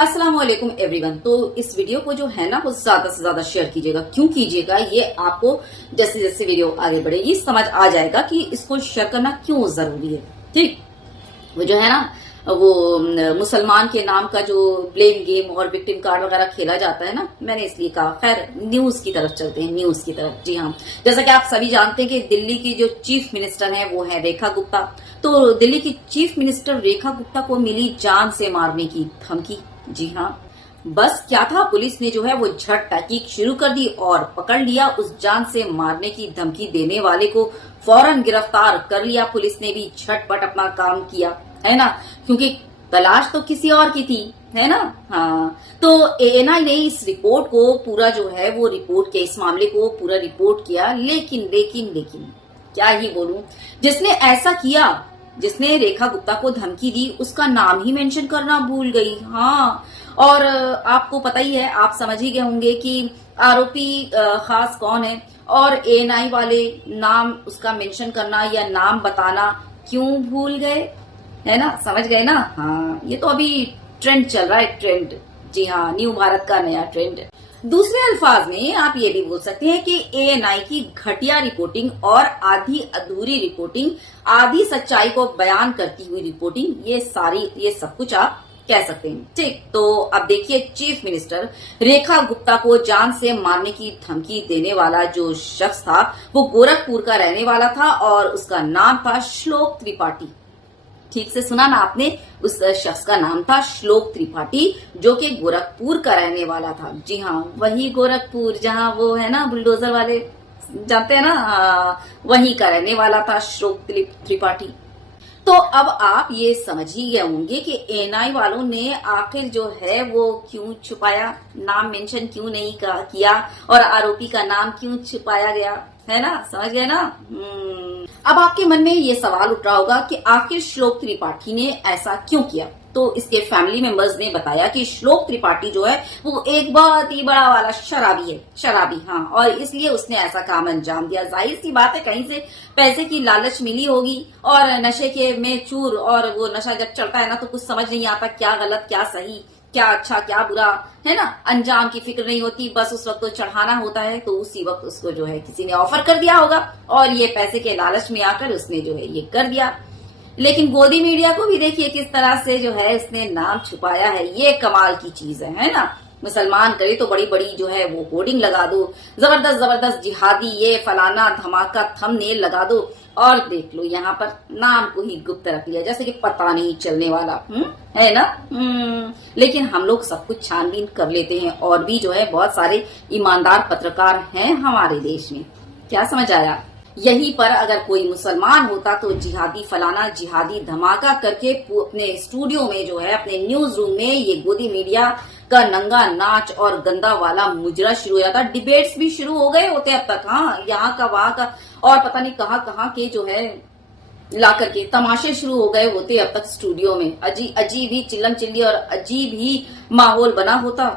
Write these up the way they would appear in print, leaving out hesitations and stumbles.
अस्सलाम वालेकुम एवरीवन। तो इस वीडियो को जो है ना वो ज्यादा से ज्यादा शेयर कीजिएगा। क्यों कीजिएगा? ये आपको जैसे जैसे वीडियो आगे बढ़ेगी समझ आ जाएगा कि इसको शेयर करना क्यों जरूरी है। ठीक, वो जो है ना वो मुसलमान के नाम का जो ब्लेम गेम और विक्टिम कार्ड वगैरह खेला जाता है ना, मैंने इसलिए कहा। खैर न्यूज की तरफ चलते हैं, न्यूज की तरफ। जी हाँ, जैसा कि आप सभी जानते हैं कि दिल्ली की जो चीफ मिनिस्टर हैं वो है रेखा गुप्ता। तो दिल्ली की चीफ मिनिस्टर रेखा गुप्ता को मिली जान से मारने की धमकी। जी हाँ, बस क्या था, पुलिस ने जो है वो झट तहकीक शुरू कर दी और पकड़ लिया। उस जान से मारने की धमकी देने वाले को फौरन गिरफ्तार कर लिया। पुलिस ने भी झटपट अपना काम किया, है ना, क्योंकि तलाश तो किसी और की थी, है ना। हाँ, तो एएनआई ने इस रिपोर्ट को पूरा जो है वो रिपोर्ट किया, इस मामले को पूरा रिपोर्ट किया। लेकिन लेकिन लेकिन क्या ही बोलूं, जिसने ऐसा किया, जिसने रेखा गुप्ता को धमकी दी, उसका नाम ही मेंशन करना भूल गई। हाँ, और आपको पता ही है, आप समझ ही गए होंगे कि आरोपी खास कौन है और एएनआई वाले नाम उसका मेंशन करना या नाम बताना क्यों भूल गए, है ना। समझ गए ना। हाँ, ये तो अभी ट्रेंड चल रहा है, ट्रेंड। जी हाँ, न्यू भारत का नया ट्रेंड। दूसरे अल्फाज में आप ये भी बोल सकते हैं कि एएनआई की घटिया रिपोर्टिंग और आधी अधूरी रिपोर्टिंग, आधी सच्चाई को बयान करती हुई रिपोर्टिंग, ये सब कुछ आप कह सकते हैं। ठीक, तो अब देखिए, चीफ मिनिस्टर रेखा गुप्ता को जान से मारने की धमकी देने वाला जो शख्स था वो गोरखपुर का रहने वाला था और उसका नाम था श्लोक त्रिपाठी। ठीक से सुना ना आपने, उस शख्स का नाम था श्लोक त्रिपाठी, जो कि गोरखपुर का रहने वाला था। जी हाँ, वही गोरखपुर जहां वो है ना बुलडोजर वाले, जानते हैं ना, वहीं का रहने वाला था श्लोक त्रिपाठी। तो अब आप ये समझ ही गए होंगे कि एएनआई वालों ने आखिर जो है वो क्यों छुपाया, नाम मेंशन क्यों नहीं किया और आरोपी का नाम क्यों छुपाया गया, है ना। समझ गए ना। अब आपके मन में ये सवाल उठ रहा होगा कि आखिर श्लोक त्रिपाठी ने ऐसा क्यों किया। तो इसके फैमिली मेंबर्स ने बताया कि श्लोक त्रिपाठी जो है वो एक बहुत ही बड़ा वाला शराबी है, शराबी। हाँ, और इसलिए उसने ऐसा काम अंजाम दिया। जाहिर सी बात है, कहीं से पैसे की लालच मिली होगी और नशे के में चूर, और वो नशा जब चढ़ता है ना तो कुछ समझ नहीं आता क्या गलत क्या सही, क्या अच्छा क्या बुरा, है ना। अंजाम की फिक्र नहीं होती, बस उस वक्त तो चढ़ाना होता है। तो उसी वक्त उसको जो है किसी ने ऑफर कर दिया होगा और ये पैसे के लालच में आकर उसने जो है ये कर दिया। लेकिन गोदी मीडिया को भी देखिए किस तरह से जो है इसने नाम छुपाया है। ये कमाल की चीज है ना। मुसलमान करे तो बड़ी बड़ी जो है वो होर्डिंग लगा दो, जबरदस्त जबरदस्त जिहादी ये फलाना धमाका थंबनेल लगा दो, और देख लो यहाँ पर नाम को ही गुप्त रख लिया, जैसे कि पता नहीं चलने वाला। है ना। लेकिन हम लोग सब कुछ छानबीन कर लेते हैं, और भी जो है बहुत सारे ईमानदार पत्रकार हैं हमारे देश में। क्या समझ आया? यहीं पर अगर कोई मुसलमान होता तो जिहादी फलाना जिहादी धमाका करके अपने स्टूडियो में जो है, अपने न्यूज रूम में ये गोदी मीडिया का नंगा नाच और गंदा वाला मुजरा शुरू हो जाता। डिबेट्स भी शुरू हो गए होते अब तक। हाँ, यहाँ का वहां का और पता नहीं कहाँ के जो है ला करके तमाशे शुरू हो गए होते अब तक स्टूडियो में। अजीब ही चिल्लम चिल्ली और अजीब ही माहौल बना होता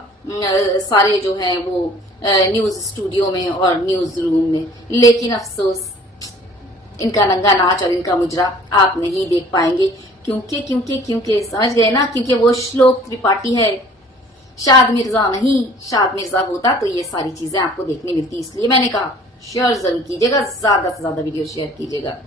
सारे जो है वो न्यूज स्टूडियो में और न्यूज रूम में। लेकिन अफसोस, इनका नंगा नाच और इनका मुजरा आप नहीं देख पाएंगे। क्योंकि समझ गए ना, क्योंकि वो श्लोक त्रिपाठी है, शाद मिर्जा नहीं। शाद मिर्जा होता तो ये सारी चीजें आपको देखने मिलती। इसलिए मैंने कहा शेयर जरूर कीजिएगा, ज्यादा से ज्यादा वीडियो शेयर कीजिएगा।